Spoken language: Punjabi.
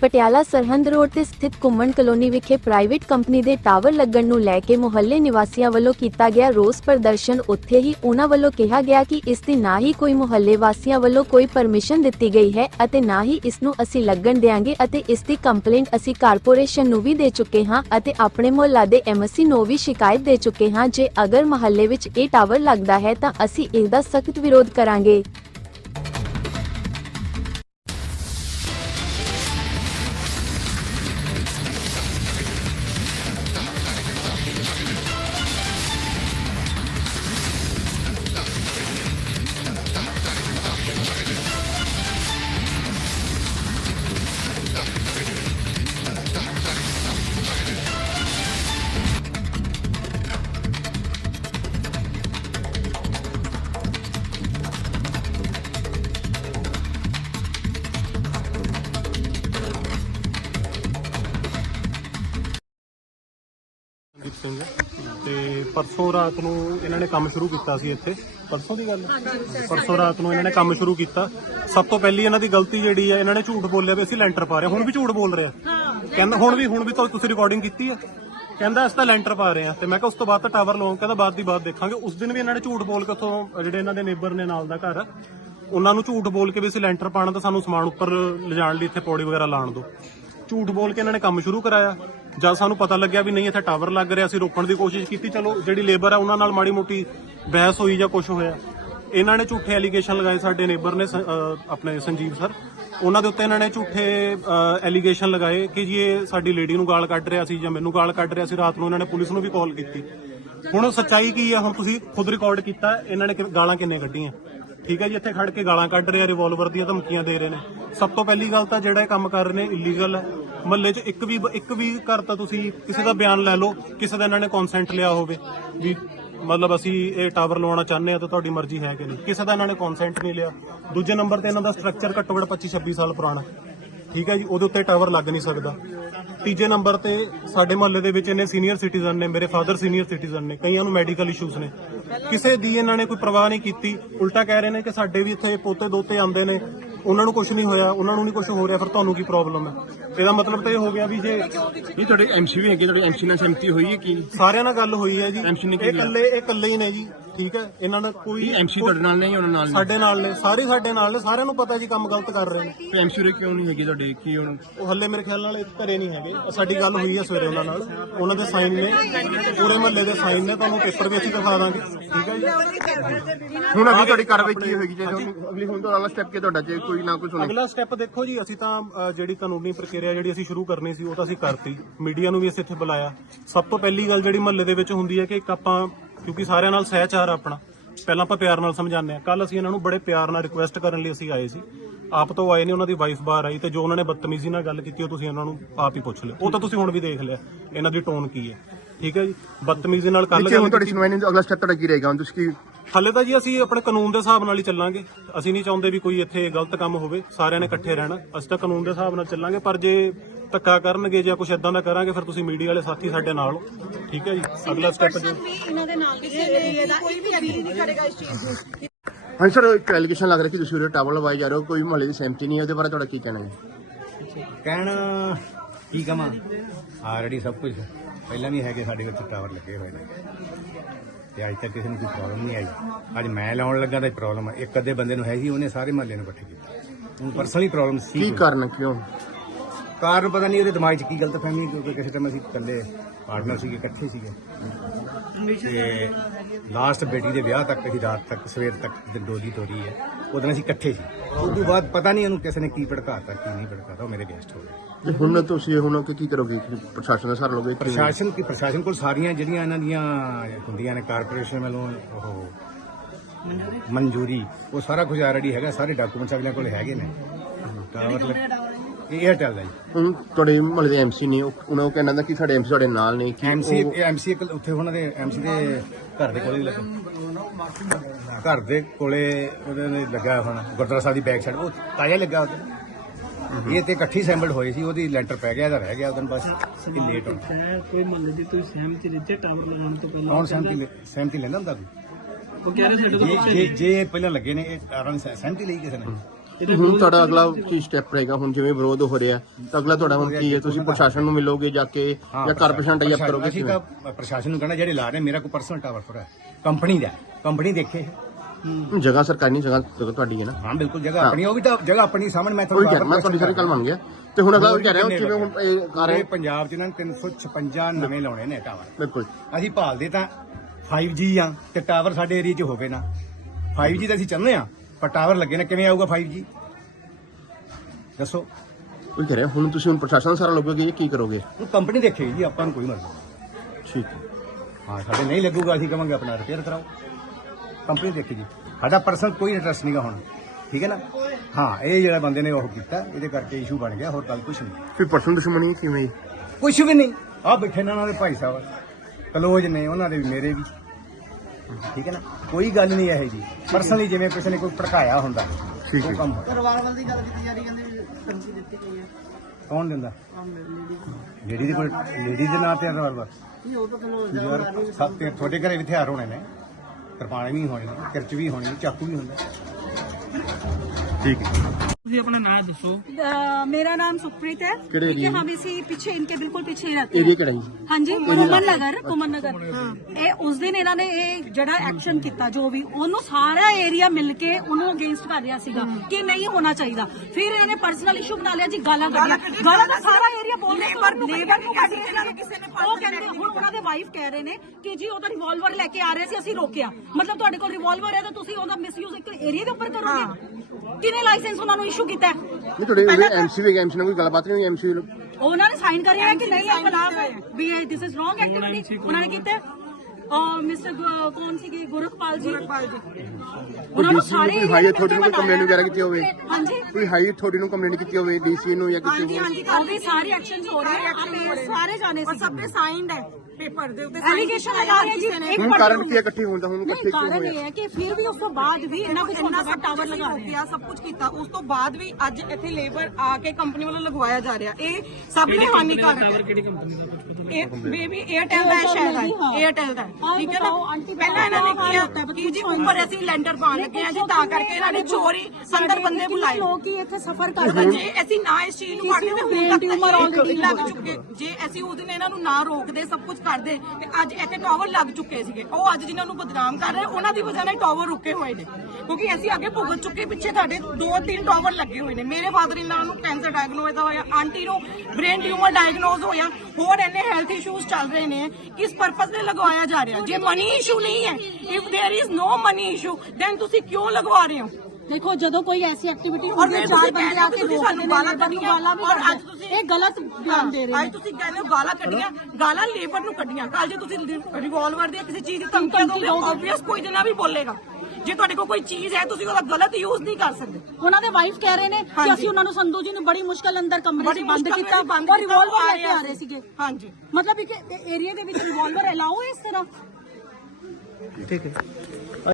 ਪਟਿਆਲਾ ਸਰਹੰਦ ਰੋਡ ਤੇ ਸਥਿਤ ਕੁੰਮਣ ਕਲੋਨੀ ਵਿਖੇ ਪ੍ਰਾਈਵੇਟ ਕੰਪਨੀ ਦੇ ਟਾਵਰ ਲੱਗਣ ਨੂੰ ਲੈ ਕੇ ਮੁਹੱਲੇ ਨਿਵਾਸੀਆਂ ਵੱਲੋਂ ਕੀਤਾ ਗਿਆ ਰੋਸ ਪ੍ਰਦਰਸ਼ਨ। ਉੱਥੇ ਹੀ ਉਹਨਾਂ ਵੱਲੋਂ ਕਿਹਾ ਗਿਆ ਕਿ ਇਸ ਦੀ ਨਾ ਹੀ ਕੋਈ ਮੁਹੱਲੇ ਵਾਸੀਆਂ ਵੱਲੋਂ ਕੋਈ ਪਰਮਿਸ਼ਨ ਦਿੱਤੀ ਗਈ ਹੈ ਅਤੇ ਨਾ ਹੀ ਇਸ ਨੂੰ ਅਸੀਂ ਲੱਗਣ ਦੇਾਂਗੇ ਅਤੇ ਇਸ ਦੀ ਕੰਪਲੇਂਟ ਅਸੀਂ ਕਾਰਪੋਰੇਸ਼ਨ ਨੂੰ ਵੀ ਦੇ ਚੁੱਕੇ ਹਾਂ ਅਤੇ ਆਪਣੇ ਮੁਹੱਲਾ ਦੇ ਐਮਸੀ ਨੂੰ ਵੀ ਸ਼ਿਕਾਇਤ ਦੇ ਚੁੱਕੇ ਹਾਂ। ਜੇ ਅਗਰ ਮੁਹੱਲੇ ਵਿੱਚ ਇਹ ਟਾਵਰ ਲੱਗਦਾ ਹੈ ਤਾਂ ਅਸੀਂ ਇਸ ਦਾ ਸਖਤ ਵਿਰੋਧ ਕਰਾਂਗੇ। ਸਿੰਘ ਤੇ ਪਰਸੋਂ ਰਾਤ ਨੂੰ ਇਹਨਾਂ ਨੇ ਕੰਮ ਸ਼ੁਰੂ ਕੀਤਾ ਸੀ ਇੱਥੇ। ਪਰਸੋਂ ਦੀ ਗੱਲ ਹੈ? ਪਰਸੋਂ ਰਾਤ ਨੂੰ ਇਹਨਾਂ ਨੇ ਕੰਮ ਸ਼ੁਰੂ ਕੀਤਾ। ਸਭ ਤੋਂ ਪਹਿਲੀ ਇਹਨਾਂ ਦੀ ਗਲਤੀ ਜਿਹੜੀ ਹੈ ਇਹਨਾਂ ਨੇ ਝੂਠ ਬੋਲਿਆ ਵੀ ਅਸੀਂ ਲੈਂਟਰ ਪਾ ਰਹੇ ਹਾਂ। ਹੁਣ ਵੀ ਝੂਠ ਬੋਲ ਰਹੇ ਕਹਿੰਦਾ ਹੁਣ ਵੀ ਹੁਣ ਵੀ ਤਾਂ ਤੁਸੀਂ ਰਿਕਾਰਡਿੰਗ ਕੀਤੀ ਹੈ ਕਹਿੰਦਾ ਅਸੀਂ ਤਾਂ ਲੈਂਟਰ ਪਾ ਰਹੇ ਆ ਤੇ ਮੈਂ ਕਿਹਾ ਉਸ ਤੋਂ ਬਾਅਦ ਤਾਂ ਟਾਵਰ ਲਾਉਂ ਕਹਿੰਦਾ ਬਾਅਦ ਦੀ ਬਾਤ ਦੇਖਾਂਗੇ। ਉਸ ਦਿਨ ਵੀ ਇਹਨਾਂ ਨੇ ਝੂਠ ਬੋਲ ਕੇ ਉੱਥੋਂ ਜਿਹੜੇ ਇਹਨਾਂ ਦੇ ਨੇਬਰ ਨੇ ਨਾਲ ਦਾ ਘਰ ਆ, ਉਹਨਾਂ ਨੂੰ ਝੂਠ ਬੋਲ ਕੇ ਵੀ ਅਸੀਂ ਲੈਂਟਰ ਪਾਣਾ ਤਾਂ ਸਾਨੂੰ ਸਮਾਨ ਉੱਪਰ ਲਿਜਾਣ ਲਈ ਇੱਥੇ ਪੌੜੀ ਵਗੈਰਾ ਲਾਣ ਦਿਓ। ਝੂਠ ਬੋਲ ਕੇ ਇਹਨਾਂ ਨੇ ਕੰਮ ਸ਼ੁਰੂ ਕਰਾਇਆ। ਜਦ ਸਾਨੂੰ ਪਤਾ ਲੱਗਿਆ ਵੀ ਨਹੀਂ ਇੱਥੇ ਟਾਵਰ ਲੱਗ ਰਿਹਾ, ਅਸੀਂ ਰੋਕਣ ਦੀ ਕੋਸ਼ਿਸ਼ ਕੀਤੀ, ਚਲੋ ਜਿਹੜੀ ਲੇਬਰ ਆ, ਉਹਨਾਂ ਨਾਲ ਮਾੜੀ ਮੋਟੀ ਬਹਿਸ ਹੋਈ ਜਾਂ ਕੁਝ ਹੋਇਆ। ਇਹਨਾਂ ਨੇ ਝੂਠੇ ਐਲੀਗੇਸ਼ਨ ਲਗਾਏ ਸਾਡੇ ਨੇਬਰ ਨੇ ਆਪਣੇ ਸੰਜੀਵ ਸਰ ਉਹਨਾਂ ਦੇ ਉੱਤੇ ਇਹਨਾਂ ਨੇ ਝੂਠੇ ਐਲੀਗੇਸ਼ਨ ਲਗਾਏ ਕਿ ਜੀ ਇਹ ਸਾਡੀ ਲੇਡੀ ਨੂੰ ਗਾਲ ਕੱਢ ਰਿਹਾ ਸੀ ਜਾਂ ਮੈਨੂੰ ਗਾਲ ਕੱਢ ਰਿਹਾ ਸੀ, ਰਾਤ ਨੂੰ ਇਹਨਾਂ ਨੇ ਪੁਲਿਸ ਨੂੰ ਵੀ ਕਾਲ ਕੀਤੀ। ਹੁਣ ਸੱਚਾਈ ਕੀ ਹੈ ਹੁਣ ਤੁਸੀਂ ਖੁਦ ਰਿਕਾਰਡ ਕੀਤਾ, ਇਹਨਾਂ ਨੇ ਗਾਲਾਂ ਕਿੰਨੇ ਕੱਢੀਆਂ? ਠੀਕ ਹੈ ਜੀ, ਇੱਥੇ ਖੜ ਕੇ ਗਾਲਾਂ ਕੱਢ ਰਹੇ ਆ ਰਿਵਾਲਵਰ ਦੀਆਂ ਧਮਕੀਆਂ ਦੇ ਰਹੇ ਨੇ। ਸਭ ਤੋਂ ਪਹਿਲੀ ਗੱਲ ਤਾਂ ਜਿਹੜਾ ਇਹ ਕੰਮ ਕਰ ਰਹੇ ਨੇ ਇਲੀਗਲ ਹੈ। ਮਹੱਲੇ 'ਚ ਇੱਕ ਵੀ ਇੱਕ ਵੀ ਘਰ ਤਾਂ ਤੁਸੀਂ ਕਿਸੇ ਦਾ ਬਿਆਨ ਲੈ ਲਓ, ਕਿਸੇ ਦਾ ਇਹਨਾਂ ਨੇ ਕਨਸੈਂਟ ਲਿਆ ਹੋਵੇ ਵੀ ਮਤਲਬ ਅਸੀਂ ਇਹ ਟਾਵਰ ਲਵਾਉਣਾ ਚਾਹੁੰਦੇ ਆ ਤਾਂ ਤੁਹਾਡੀ ਮਰਜ਼ੀ ਹੈ ਕਿ ਨਹੀਂ। ਕਿਸੇ ਦਾ ਇਹਨਾਂ ਨੇ ਕਨਸੈਂਟ ਨਹੀਂ ਲਿਆ। ਦੂਜੇ ਨੰਬਰ ਤੇ ਇਹਨਾਂ ਦਾ ਸਟਰਕਚਰ ਘੱਟੋ ਘੱਟ 25 26 ਸਾਲ ਪੁਰਾਣਾ। ਠੀਕ ਹੈ ਜੀ, ਉਹਦੇ ਉੱਤੇ ਟਾਵਰ ਲੱਗ ਨਹੀਂ ਸਕਦਾ। ਤੀਜੇ ਨੰਬਰ ਤੇ ਸਾਡੇ ਮਹੱਲੇ ਦੇ ਵਿੱਚ ਇਹਨੇ ਸੀਨੀਅਰ ਸਿਟੀਜ਼ਨ ਨੇ, ਮੇਰੇ ਫਾਦਰ ਸੀਨੀਅਰ ਸਿਟੀਜ਼ਨ ਨੇ, ਕਈਆਂ ਨੂੰ ਮੈਡੀਕਲ ਇਸ਼ੂਜ਼ ਨੇ। ਕਿਸੇ ਦੀ ਇਹਨਾਂ ਨੇ ਕੋਈ ਪਰਵਾਹ ਨਹੀਂ ਕੀਤੀ। ਉਲਟਾ ਕਹਿ ਰਹੇ ਨੇ ਕਿ ਸਾਡੇ ਵੀ ਇੱਥੇ ਪੋਤੇ ਦੋਤੇ ਆਉਂਦੇ ਨੇ। ਉਹਨਾਂ ਨੂੰ ਕੁਝ ਨਹੀਂ ਹੋਇਆ ਉਹਨਾਂ ਨੂੰ ਨਹੀਂ ਕੁਝ ਹੋ ਰਿਹਾ ਫਿਰ ਤੁਹਾਨੂੰ ਕੀ ਪ੍ਰੋਬਲਮ ਹੈ? ਇਹਦਾ ਮਤਲਬ ਤਾਂ ਇਹ ਹੋ ਗਿਆ ਵੀ ਜੇ ਨਹੀਂ ਤੁਹਾਡੇ ਐਮਸੀ ਵੀ ਹੈਗੇ ਤੁਹਾਡੇ ਐਮਸੀ ਨਾਲ ਸਹਿਮਤੀ ਹੋਈ ਹੈ ਕਿ ਸਾਰਿਆਂ ਨਾਲ ਗੱਲ ਹੋਈ ਹੈ ਜੀ। MC ਨੇ ਕੀ ਇਹ ਇਕੱਲੇ ਇਹ ਇਕੱਲੇ ਹੀ ਨੇ ਜੀ। ਠੀਕ ਹੈ? ਇਹਨਾਂ ਦਾ ਕੋਈ ਐਮਸੀ ਤੁਹਾਡੇ ਨਾਲ ਨਹੀਂ ਉਹਨਾਂ ਨਾਲ ਸਾਡੇ ਨਾਲ ਨੇ ਸਾਰੇ ਸਾਡੇ ਨਾਲ ਨੇ ਸਾਰਿਆਂ ਨੂੰ ਪਤਾ ਜੀ ਕੰਮ ਗਲਤ ਕਰ ਰਹੇ ਨੇ। ਨਹੀਂ ਐਮਸੀ ਰੇ ਕਿਉਂ ਨਹੀਂ ਹੈਗੇ ਤੁਹਾਡੇ? ਕੀ ਹੁਣ ਉਹ ਹੱਲੇ ਮੇਰੇ ਖਿਆਲ ਨਾਲ ਇੱਥੇ ਘਰੇ ਨਹੀਂ ਹੈਗੇ। ਸਾਡੀ ਗੱਲ ਹੋਈ ਹੈ ਸਵੇਰੇ ਉਹਨਾਂ ਨਾਲ। ਉਹਨਾਂ ਦੇ ਸਾਈਨ ਨੇ ਪੂਰੇ ਮਹੱਲੇ ਦੇ ਸਾਈਨ ਨੇ ਤੁਹਾਨੂੰ ਪੇਪਰ ਵੀ ਅਸੀਂ ਦਿਖਾ ਦਾਂਗੇ। ਠੀਕ ਹੈ ਜੀ? ਹੁਣ ਅਗਲੀ ਤੁਹਾਡੀ ਕਾਰਵਾਈ ਕੀ ਹੋਏਗੀ ਜੇ ਅਗਲੀ ਹੁਣ ਤੋਂ ਅਗਲਾ ਸਟੈਪ ਕੀ ਤੁਹਾਡਾ? ਜੇ ਕੋਈ ਨਾ ਕੋਈ ਸੁਣੇ। ਅਗਲਾ ਸਟੈਪ ਦੇਖੋ ਜੀ ਅਸੀਂ ਤਾਂ ਅ, ਜਿਹੜੀ ਕਾਨੂੰਨੀ ਪ੍ਰਕਿਰਿਆ ਜਿਹੜੀ ਅਸੀਂ ਸ਼ੁਰੂ ਕਰਨੀ ਸੀ ਉਹ ਤਾਂ ਅਸੀਂ ਕਰਤੀ। ਮੀਡੀਆ ਨੂੰ ਵੀ ਅਸੀਂ ਇੱਥੇ ਬੁਲਾਇਆ। ਸਭ ਤੋਂ ਪਹਿਲੀ ਗੱਲ ਜਿਹੜੀ ਮਹੱਲੇ ਦੇ ਵਿੱਚ ਹੁੰਦੀ ਹੈ ਕਿ ਇੱਕ ਆਪਾਂ ਕਿਉਂਕਿ ਸਾਰਿਆਂ ਨਾਲ ਸਹਿਚਾਰ ਆ ਆਪਣਾ। ਪਹਿਲਾਂ ਆਪਾਂ ਪਿਆਰ ਨਾਲ ਸਮਝਾਉਂਦੇ ਆ ਕੱਲ ਅਸੀਂ ਇਹਨਾਂ ਨੂੰ ਬੜੇ ਪਿਆਰ ਨਾਲ ਰਿਕੁਐਸਟ ਕਰਨ ਲਈ ਅਸੀਂ ਆਏ ਸੀ। ਆਪ ਤੋਂ ਆਏ ਨੇ ਉਹਨਾਂ ਦੀ ਵਾਈਫ ਬਾਹਰ ਆਈ ਤੇ ਜੋ ਉਹਨਾਂ ਨੇ ਬਦਤਮੀਜ਼ੀ ਨਾਲ ਗੱਲ ਕੀਤੀ ਉਹ ਤੁਸੀਂ ਇਹਨਾਂ ਨੂੰ ਆਪ ਹੀ ਪੁੱਛ ਲਿਓ। ਉਹ ਤਾਂ ਤੁਸੀਂ ਹੁਣ ਵੀ ਦੇਖ ਲਿਆ। ਇਹਨਾਂ ਦੀ ਟੋਨ ਕੀ ਹੈ। ਠੀਕ ਹੈ ਜੀ? ਬਦਤਮੀਜ਼ੀ ਨਾਲ ਕੱਲ ਨੀਚੇ ਹੁਣ ਤੁਹਾਡੀ ਸੁਣਵਾਈ ਨਹੀਂ ਅਗਲਾ ਸਟੈਪ ਤੁਹਾਡਾ ਕੀ ਰਹੇਗਾ? ਹੁਣ ਤੁਸੀਂ ਕੀ ਹਲੇ ਤਾਂ ਜੀ ਅਸੀਂ ਆਪਣੇ ਕਾਨੂੰਨ ਦੇ ਹਿਸਾਬ ਨਾਲ ਹੀ ਚੱਲਾਂਗੇ। ਅਸੀਂ ਨਹੀਂ ਚਾਹੁੰਦੇ ਵੀ ਕੋਈ ਇੱਥੇ ਗਲਤ ਕੰਮ ਹੋਵੇ। ਸਾਰਿਆਂ ਨੇ ਇਕੱਠੇ ਰਹਿਣਾ। ਅਸੀਂ ਤਾਂ ਕਾਨੂੰਨ ਦੇ ਹਿਸਾਬ ਨਾਲ ਚੱਲਾਂਗੇ ਪਰ ਜੇ ਧੱਕਾ ਕਰਨਗੇ ਜਾਂ ਕੁਝ ਇਦਾਂ ਦਾ ਕਰਾਂਗੇ ਫਿਰ ਤੁਸੀਂ ਮੀਡੀਆ ਵਾਲੇ ਸਾਥੀ ਸਾਡੇ ਨਾਲ ਹੋ। ਠੀਕ ਹੈ ਜੀ? ਅਗਲਾ ਸਟੈਪ ਜੋ। ਵੀ ਇਹਨਾਂ ਦੇ ਨਾਲ ਕਿਸੇ ਏਰੀਏ ਦਾ ਕੋਈ ਵੀ ਅਗਲੀ ਨਹੀਂ ਕਰੇਗਾ ਇਸ ਚੀਜ਼ ਨੂੰ। ਹਾਂ ਸਰ ਇੱਕ ਐਲੀਗੇਸ਼ਨ ਲੱਗ ਰਿਹਾ ਕਿ ਤੁਸੀਂ ਉਰੇ ਟਾਵਰ ਲਵਾਏ ਜਾ ਰਹੇ ਹੋ ਕੋਈ ਮਹੱਲੇ ਦੀ ਸਹਿਮਤੀ ਨਹੀਂ ਹੈ ਉਹਦੇ ਬਾਰੇ ਤੁਹਾਡਾ ਕੀ ਕਹਿਣਾ ਹੈ? ਕਹਿਣਾ ਕੀ ਕਵਾਂ ਆਲਰੇਡੀ ਸਭ ਕੁਝ ਪਹਿਲਾਂ ਵੀ ਹੈਗੇ ਸਾਡੇ ਵਿੱਚ ਟਾਵਰ ਲੱਗੇ ਹੋਏ ਨੇ। ਤੇ ਅੱਜ ਤੱਕ ਕਿਸੇ ਨੂੰ ਕੋਈ ਪ੍ਰੋਬਲਮ ਨਹੀਂ ਆਈ। ਅੱਜ ਮੈਂ ਲਾਉਣ ਲੱਗਾ ਤਾਂ ਪ੍ਰੋਬਲਮ ਇੱਕ ਅੱਧੇ ਬੰਦੇ ਨੂੰ ਹੈ ਸੀ ਉਹਨੇ ਸਾਰੇ ਮਹੱਲੇ ਨੂੰ ਇਕੱਠੇ ਕੀਤਾ। ਹੁਣ ਪਰਸਨਲੀ ਪ੍ਰੋਬਲਮ ਸੀ ਕੀ। ਕਾਰਨ ਕਿਉਂ? ਕਾਰਨ ਪਤਾ ਨਹੀਂ ਉਹਦੇ ਦਿਮਾਗ 'ਚ ਕੀ ਗਲਤਫਹਿਮੀ ਕਿਉਂਕਿ ਕਿਸੇ ਟਾਈਮ ਅਸੀਂ ਇਕੱਲੇ ਪਾਰਟਨਰ ਸੀਗੇ ਇਕੱਠੇ ਸੀਗੇ। ਤੇ ਲਾਸਟ ਬੇਟੀ ਦੇ ਵਿਆਹ ਤੱਕ ਅਸੀਂ ਰਾਤ ਤੱਕ ਸਵੇਰ ਤੱਕ ਡੋਲੀ ਤੋਰੀ ਹੈ। ਉਦੋਂ ਅਸੀਂ ਇਕੱਠੇ ਸੀ। ਉਸ ਤੋਂ ਬਾਅਦ ਪਤਾ ਨਹੀਂ ਉਹਨੂੰ ਕਿਸੇ ਨੇ ਕੀ ਭੜਕਾਤਾ ਕੀ ਨਹੀਂ ਭੜਕਾਤਾ ਉਹ ਮੇਰੇ ਗੈਸਟ ਹੋ ਗਏ। ਤੇ ਹੁਣ ਤੁਸੀਂ ਹੁਣ ਕਿ ਕੀ ਕਰੋਗੇ? ਪ੍ਰਸ਼ਾਸਨ ਦਾ ਸਹਾਰਾ ਲਓਗੇ? ਪ੍ਰਸ਼ਾਸਨ ਕੀ ਪ੍ਰਸ਼ਾਸਨ ਕੋਲ ਸਾਰੀਆਂ ਜਿਹੜੀਆਂ ਇਹਨਾਂ ਦੀਆਂ ਹੁੰਦੀਆਂ ਨੇ ਕਾਰਪੋਰੇਸ਼ਨ ਵੱਲੋਂ ਉਹ ਮਨਜ਼ੂਰੀ? ਉਹ ਸਾਰਾ ਕੁਝ ਆਲਰੇਡੀ ਹੈਗਾ ਸਾਰੇ ਡਾਕੂਮੈਂਟਸ ਅਗਲਿਆਂ ਕੋਲ ਹੈਗੇ ਨੇ। ਤਾਂ ਮਤਲਬ ਇਹ ਏਅਰਟੈਲ ਦਾ ਜੀ। ਹੁਣ ਤੁਹਾਡੇ ਮਹੱਲੇ ਦੇ ਐਮਸੀ ਨੇ ਉਹ- ਉਹਨਾਂ ਨੂੰ ਕਹਿਣਾ ਦਾ ਕਿ ਸਾਡੇ ਐਮਸੀ ਸਾਡੇ ਨਾਲ ਨੇ ਕਿ ਐਮਸੀ ਉਹ- ਐਮਸੀ ਉੱਥੇ ਉਹਨਾਂ ਦੇ ਐਮਸੀ ਦੇ ਘਰ ਦੇ ਕੋਲੇ ਲੱਗਾ। ਘਰ ਦੇ ਕੋਲੇ ਉਹਦੇ ਨੇ ਲੱਗਾ ਹੁਣ ਗੁਰਦੁਆਰਾ ਸਾਹਿਬ ਦੀ ਬੈਕ ਸਾਈਡ ਉਹ ਤਾਜ਼ਾ ਲੱਗਾ ਉਹਦੇ ਇਹ ਤੇ ਇਕੱਠੀ ਸੈਂਬਲਡ ਹੋਈ ਸੀ ਉਹਦੀ ਲੈਂਟਰ ਪੈ ਗਿਆ ਇਹਦਾ ਰਹਿ ਗਿਆ ਉਹਦਨ ਬਸ ਇਹ ਲੇਟ ਹੋ ਹੈ ਕੋਈ ਮੰਨ ਦੀ ਤੁਸੀਂ ਸਹਿਮਤੀ ਦਿੱਤੀ ਟਾਵਰ ਲਗਾਉਣ ਤੋਂ ਪਹਿਲਾਂ ਕੌਣ ਸਹਿਮਤੀ ਲੈ- ਸਹਿਮਤੀ ਲੈਂਦਾ ਹੁੰਦਾ ਕੋਈ? ਉਹ ਕਹਿ ਰਹੇ ਸਾਡੇ ਤੋਂ ਜੇ ਜੇ ਜੇ ਇਹ ਪਹਿਲਾਂ ਲੱਗੇ ਨੇ ਇਹ ਕਾਰਨ ਸਹਿ- ਸਹਿਮਤੀ ਲਈ ਕਿਸੇ ਨੇ? ਹੁਣ ਤੁਹਾਡਾ ਅਗਲਾ ਕੀ ਸਟੈਪ ਰਹੇਗਾ? ਹੁਣ ਜਿਵੇਂ ਵਿਰੋਧ ਹੋ ਰਿਹਾ ਤਾਂ ਅਗਲਾ ਤੁਹਾਡਾ ਹੁਣ ਕੀ ਹੈ? ਤੁਸੀਂ ਪ੍ਰਸ਼ਾਸਨ ਨੂੰ ਮਿਲੋਗੇ ਜਾ ਕੇ ਜਾਂ ਕਾਰਪੋਰੇਸ਼ਨ ਟਾਈ ਅਪ ਕਰੋਗੇ ਅਸੀਂ ਕਿਵੇਂ? ਤਾਂ ਪ੍ਰਸ਼ਾਸਨ ਨੂੰ ਕਹਿਣਾ ਜਿਹੜੇ ਲਾ ਰਹੇ ਮੇਰਾ ਕੋਈ ਪਰਸਨਲ ਟਾਵਰ ਪਰ ਹੈ। ਕੰਪਨੀ ਦਾ ਕੰਪਨੀ ਦੇਖੇ। ਜਗ੍ਹਾ ਸਰਕਾਰੀ ਨਹੀਂ ਜਗ੍ਹਾ ਜਗ੍ਹਾ ਤੁਹਾਡੀ ਹੈ ਨਾ। ਹਾਂ ਬਿਲਕੁਲ ਜਗ੍ਹਾ ਆਪਣੀ ਉਹ ਵੀ ਤਾਂ ਜਗ੍ਹਾ ਆਪਣੀ ਸਾਹਮਣੇ ਮੈਂ ਤੁਹਾਨੂੰ ਕਹਿ ਮੈਂ ਤੁਹਾਡੀ ਸਾਰੀ ਗੱਲ ਮੰਨ ਗਿਆ। ਤੇ ਹੁਣ ਅਗਲਾ ਕਹਿ ਰਿਹਾ ਕਿਵੇਂ ਹੁਣ ਇਹ ਕਰ ਪੂਰੇ ਰਹੇ ਪੰਜਾਬ 'ਚ ਇਹਨਾਂ ਨੇ। 356 ਨਵੇਂ ਲਾਉਣੇ ਨੇ ਟਾਵਰ ਬਿਲਕੁਲ। ਅਸੀਂ ਭਾਲਦੇ ਤਾਂ 5G ਆ ਤੇ ਟਾਵਰ ਸਾਡੇ ਏਰੀਆ 'ਚ ਹੋਵੇ ਨਾ। 5G ਤਾਂ ਅਸੀਂ ਚਾਹੁੰਦੇ ਆ ਪਰ ਟਾਵਰ ਲੱਗੇ ਨਾ ਕਿਵੇਂ ਆਊਗਾ 5G ਦੱਸੋ। ਕੋਈ ਕਹਿ ਰਿਹਾ ਹੁਣ ਤੁਸੀਂ ਹੁਣ ਪ੍ਰਸ਼ਾਸਨ ਸਾਰਾ ਲੋਗੇ ਕੀ ਕਰੋਗੇ? ਉਹ ਕੰਪਨੀ ਦੇਖੇਗੀ ਜੀ ਆਪਾਂ ਨੂੰ ਕੋਈ ਮਤਲਬ ਨਹੀਂ। ਠੀਕ ਹੈ। ਹਾਂ ਸਾਡੇ ਨਹੀਂ ਲੱਗੂਗਾ ਅਸੀਂ ਕਹਾਂਗੇ ਆਪਣਾ ਰਿਪੇਅਰ ਕਰਾਓ। ਕੰਪਨੀ ਦੇਖੇ ਜੀ। ਸਾਡਾ ਪਰਸਨਲ ਕੋਈ ਇੰਟਰਸਟ ਨਹੀਂਗਾ ਹੁਣ। ਠੀਕ ਹੈ ਨਾ? ਹਾਂ ਇਹ ਜਿਹੜਾ ਬੰਦੇ ਨੇ ਉਹ ਕੀਤਾ ਇਹਦੇ ਕਰਕੇ ਇਸ਼ੂ ਬਣ ਗਿਆ ਹੋਰ ਗੱਲ ਕੁਝ ਨਹੀਂ। ਫਿਰ ਪਰਸਨਲ ਦੁਸ਼ਮਣੀ ਕਿਵੇਂ? ਕੁਝ ਵੀ ਨਹੀਂ। ਆ ਬੈਠੇ ਨੇ ਉਹਨਾਂ ਦੇ ਭਾਈ ਸਾਹਿਬ। ਕਲੋਜ ਨੇ ਉਹਨਾਂ ਦੇ ਵੀ ਮੇਰੇ ਵੀ। ਠੀਕ ਹੈ ਨਾ? ਕੋਈ ਗੱਲ ਨਹੀਂ ਇਹ ਜੀ ਪਰਸਨਲੀ ਜਿਵੇਂ ਕਿਸੇ ਨੇ ਕੋਈ ਭੜਕਾਇਆ ਹੁੰਦਾ ਠੀਕ ਹੈ। ਕੰਮ। ਪਰਿਵਾਰ ਵੱਲ ਦੀ ਗੱਲ ਕੀਤੀ ਜਾ ਰਹੀ ਕਹਿੰਦੇ ਧਮਕੀ ਦਿੱਤੀ ਗਈ ਹੈ ਕੌਣ ਦਿੰਦਾ? ਲੇਡੀ ਦੇ ਕੋਲ ਲੇਡੀ ਦੇ ਨਾਂ ਤੇ ਰਿਵਾਲਵਰ ਨਹੀਂ ਉਹ ਤਾਂ ਚਲੋ ਯਾਰ ਸਭ ਤੇ ਤੁਹਾਡੇ ਘਰੇ ਵੀ ਹਥਿਆਰ ਹੋਣੇ ਨੇ। ਕਿਰਪਾਨ ਵੀ ਹੋਣੇ ਨੇ ਕਿਰਚ ਵੀ ਹੋਣੀ ਚਾਕੂ ਵੀ ਹੁੰਦਾ। ਠੀਕ ਹੈ। ਤੁਸੀਂ ਆਪਣਾ ਨਾਮ ਦੱਸੋ अ, मेरा नाम सुप्रीत है ਕਿਹੜੇ ठीक है area? हम इसी पीछे इनके बिल्कुल पीछे ही रहते हैं ਏਰੀਆ ਕਿਹੜਾ ਜੀ हाँ जी कुमन नगर कुमन नगर ਇਹ ਉਸ ਦਿਨ ਇਹਨਾਂ ਨੇ ਇਹ ਜਿਹੜਾ ਐਕਸ਼ਨ ਕੀਤਾ ਜੋ ਵੀ ਉਹਨੂੰ ਸਾਰਾ ਏਰੀਆ ਮਿਲ ਕੇ ਉਹਨੂੰ ਅਗੇਂਸਟ ਕਰ ਰਿਹਾ ਸੀਗਾ ਕਿ ਨਹੀਂ ਹੋਣਾ ਚਾਹੀਦਾ ਫਿਰ ਇਹਨਾਂ ਨੇ ਪਰਸਨਲ ਇਸ਼ੂ ਬਣਾ ਲਿਆ ਜੀ ਗਾਲਾਂ ਕੱਢੀਆਂ ਗਾਲਾਂ ਤਾਂ ਸਾਰਾ ਏਰੀਆ ਬੋਲਦੇ ਲੇਬਰ ਨੂੰ ਲੇਬਰ ਨੂੰ ਕੱਢ ਕਿਸੇ ਨੇ ਉਹ ਕਹਿੰਦੇ ਹੁਣ ਉਹਨਾਂ ਦੇ ਵਾਈਫ ਕਹਿ ਰਹੇ ਨੇ ਕਿ ਜੀ ਉਹਦਾ ਰਿਵਾਲਵਰ ਲੈ ਕੇ ਆ ਰਹੇ ਸੀ ਅਸੀਂ ਰੋਕਿਆ ਮਤਲਬ ਤੁਹਾਡੇ ਕੋਲ ਰਿਵਾਲਵਰ ਹੈ ਤਾਂ ਤੁਸੀਂ ਉਹਦਾ ਮਿਸਯੂਜ਼ ਇੱਕ ਏਰੀਆ ਦੇ ਉੱਪਰ ਕਰੋਗੇ ਕਿਹਨੇ ਲਾਇਸੈਂਸ ਉਹਨਾਂ ਨੂੰ ਇਸ਼ੂ ਕੀਤਾ? ਹੈ ਨਹੀਂ ਤੁਹਾਡੇ ਐਮਸੀ ਵੀ ਐਮਸੀ ਨਾਲ ਕੋਈ ਗੱਲਬਾਤ ਨਹੀਂ ਹੋਈ ਐਮਸੀ ਉਹਨਾਂ ਨੇ ਸਾਈਨ ਕਰਿਆ ਹੈ ਕਿ ਨਹੀਂ ਇਹ ਖਿਲਾਫ ਹੈ। ਵੀ ਇਹ ਦਿਸ ਇਜ਼ ਰੋਂਗ ਐਕਟੀਵਿਟੀ ਉਹਨਾਂ ਨੇ ਕੀਤਾ ਮਿਸਟਰ ਕੌਣ ਸੀ ਗੁਰਖਪਾਲ ਜੀ। ਉਹਨਾਂ ਨੂੰ ਸਾਰੇ ਕੋਈ ਹਾਈ ਅਥਾਰਟੀ ਨੂੰ ਕੋਈ ਕੰਪਲੇਂਟ ਵਗੈਰਾ ਕੀਤੀ ਹੋਵੇ? ਹਾਂਜੀ। ਕੋਈ ਹਾਈ ਅਥਾਰਟੀ ਨੂੰ ਕੰਪਲੇਂਟ ਕੀਤੀ ਹੋਵੇ ਡੀਸੀ ਨੂੰ ਜਾਂ ਕਿਸੇ ਹਾਂਜੀ ਨੂੰ? ਹਾਂਜੀ ਕਾਫੀ ਸਾਰੇ ਐਕਸ਼ਨਸ ਹੋ ਰਹੇ ਆ। ਸਾਰੇ ਜਾਣੇ ਸੀ ਸਭ ਤੇ ਸਾਈਨਡ ਹੈ। ਪੇਪਰ ਦੇ ਉੱਤੇ ਐਲੀਗੇਸ਼ਨ ਲਗਾ ਰਹੇ ਜੀ। ਇੱਕ ਹੁਣ ਮਿੰਟ ਕਾਰਨ ਰੁਕੋ। ਕੀ ਹੈ? ਇਕੱਠੇ ਹੋਣ ਦਾ ਹੁਣ ਨਹੀਂ ਇਕੱਠੇ ਕਿਉਂ ਕਾਰਨ ਹੋਏ ਇਹ ਹੈ ਕਿ ਫਿਰ ਵੀ ਉਸ ਤੋਂ ਬਾਅਦ ਵੀ ਇਹਨਾਂ ਕੁਝ ਇੰਨਾ ਹੁੰਦਾ ਸਭ ਟਾਵਰ ਲਗਾ ਰਹੇ ਸਭ ਕੁਝ ਕੀਤਾ। ਉਸ ਤੋਂ ਬਾਅਦ ਵੀ ਅੱਜ ਇੱਥੇ ਲੇਬਰ ਆ ਕੇ ਕੰਪਨੀ ਵੱਲੋਂ ਲਗਵਾਇਆ ਜਾ ਰਿਹਾ। ਇਹ ਸਭ ਲਈ ਹਾਨੀਕਾਰਕ ਹੈ। ਕਿਹੜੀ ਕੰਪਨੀ ਦਾ ਕੁਝ ਪਤਾ ਇਹ ਬੇਬੀ 에ਅਰਟੈਲ ਦਾ ਸ਼ਾਇਦ ਹੈ 에ਅਰਟੈਲ ਦਾ ਠੀਕ ਹੈ ਨਾ? ਪਹਿਲਾਂ ਇਹਨਾਂ ਨੇ ਕਿਹਾ ਕਿ ਜੀ ਉੱਪਰ ਅਸੀਂ ਲੈਂਟਰ ਪਾਉਣ ਲੱਗੇ ਆ ਜੀ ਤਾਂ ਕਰਕੇ ਇਹਨਾਂ ਨੇ ਚੋਰੀ ਅੰਦਰ ਬੰਦੇ ਬੁਲਾਏ। ਲੋਕ ਹੀ ਇੱਥੇ ਸਫਰ ਪਰ ਕਰਦੇ ਜੇ ਅਸੀਂ ਨਾ ਇਸ ਚੀਜ਼ ਨੂੰ ਕਰਦੇ ਤੇ ਹੁਣ ਤੱਕ ਟਿਊਮਰ ਆਲਰੇਡੀ ਲੱਗ ਚੁੱਕੇ। ਜੇ ਅਸੀਂ ਉਸ ਦਿਨ ਇਹਨਾਂ ਨੂੰ ਨਾ ਰੋਕਦੇ ਸਭ ਕੁਝ ਕਰਦੇ ਤੇ ਅੱਜ ਇੱਥੇ ਟਾਵਰ ਲੱਗ ਚੁੱਕੇ ਸੀਗੇ। ਉਹ ਅੱਜ ਜਿਨ੍ਹਾਂ ਨੂੰ ਬਦਨਾਮ ਕਰ ਰਹੇ ਉਹਨਾਂ ਦੀ ਵਜ੍ਹਾ ਨਾਲ ਟਾਵਰ ਰੁਕੇ ਹੋਏ ਨੇ। ਕਿਉਂਕਿ ਅਸੀਂ ਅੱਗੇ ਭੁਗਤ ਚੁੱਕੇ ਪਿੱਛੇ ਸਾਡੇ ਦੋ ਤਿੰਨ ਟਾਵਰ ਲੱਗੇ ਹੋਏ ਨੇ। ਮੇਰੇ ਫਾਦਰ ਇਨ ਲਾ ਨੂੰ ਕੈਂਸਰ ਡਾਇਗਨੋਜ਼ ਹੋਇਆ ਆਂਟੀ ਨੂੰ ਬ੍ਰੇਨ ਟਿਊਮਰ ਡਾਇਗਨੋਜ਼ ਹੋਇਆ ਹੋਰ ਇੰਨੇ ਹੈਲਥ ਇਸ਼ੂਜ਼ ਚੱਲ ਰਹੇ ਨੇ ਕਿਸ ਪਰਪਸ ਲਈ ਲਗਵਾਇਆ ਜਾ ਰਿਹਾ ਜੇ ਮਨੀ ਇਸ਼ੂ ਨਹੀਂ ਹੈ if there is no money issue then ਤੁਸੀਂ ਕਿਉਂ ਲਗਵਾ ਰਹੇ ਹੋ ਦੇਖੋ ਜਦੋਂ ਕੋਈ ਐਸੀ ਐਕਟੀਵਿਟੀ ਔਰ ਹੁੰਦੀ ਹੈ ਫਿਰ ਚਾਰ ਤੁਸੀਂ ਬੰਦੇ ਕਹਿੰਦੇ ਆ ਹੋ ਕੇ ਕਿ ਤੁਸੀਂ ਰੋਕਦੇ ਸਾਨੂੰ ਨੇ ਗਾਲਾਂ ਲੇਬਰ ਨੂੰ ਕੱਢੀਆਂ ਗਾਲਾਂ ਵੀ ਔਰ ਕੱਢਦੇ ਅੱਜ ਤੁਸੀਂ ਇਹ ਗਲਤ ਬਿਆਨ ਦੇ ਰਹੇ ਅੱਜ ਨੇ ਤੁਸੀਂ ਕਹਿੰਦੇ ਹੋ ਗਾਲਾਂ ਕੱਢੀਆਂ ਗਾਲਾਂ ਲੇਬਰ ਨੂੰ ਕੱਢੀਆਂ ਕੱਲ ਜੇ ਤੁਸੀਂ ਰਿਵਾਲਵਰ ਦੀ ਕਿਸੇ ਚੀਜ਼ ਦੀ ਧਮਕੀ ਦੋਗੇ ਆਬਵੀਅਸ ਕੋਈ ਜਨਾ ਵੀ ਬੋਲੇਗਾ ਜੇ ਤੁਹਾਡੇ ਕੋਲ ਕੋਈ ਚੀਜ਼ ਹੈ ਤੁਸੀਂ ਉਹਦਾ ਗਲਤ ਯੂਜ਼ ਨਹੀਂ ਕਰ ਸਕਦੇ। ਉਹਨਾਂ ਦੇ ਵਾਈਫ ਕਹਿ ਰਹੇ ਨੇ ਕਿ। ਅਸੀਂ ਉਹਨਾਂ ਨੂੰ ਸੰਧੂ ਜੀ ਨੂੰ ਬੜੀ ਮੁਸ਼ਕਲ ਅੰਦਰ ਕਮਰੇ 'ਚ ਬੰਦ ਕੀਤਾ ਔਰ ਰਿਵਾਲਵਰ ਲੈ ਕੇ ਆ ਰਹੇ ਸੀਗੇ। ਹਾਂਜੀ। ਮਤਲਬ ਇੱਕ ਏਰੀਆ ਦੇ ਵਿੱਚ ਰਿਵਾਲਵਰ ਅਲਾਓ ਹੈ ਇਸ ਤਰ੍ਹਾਂ? ਠੀਕ ਹੈ।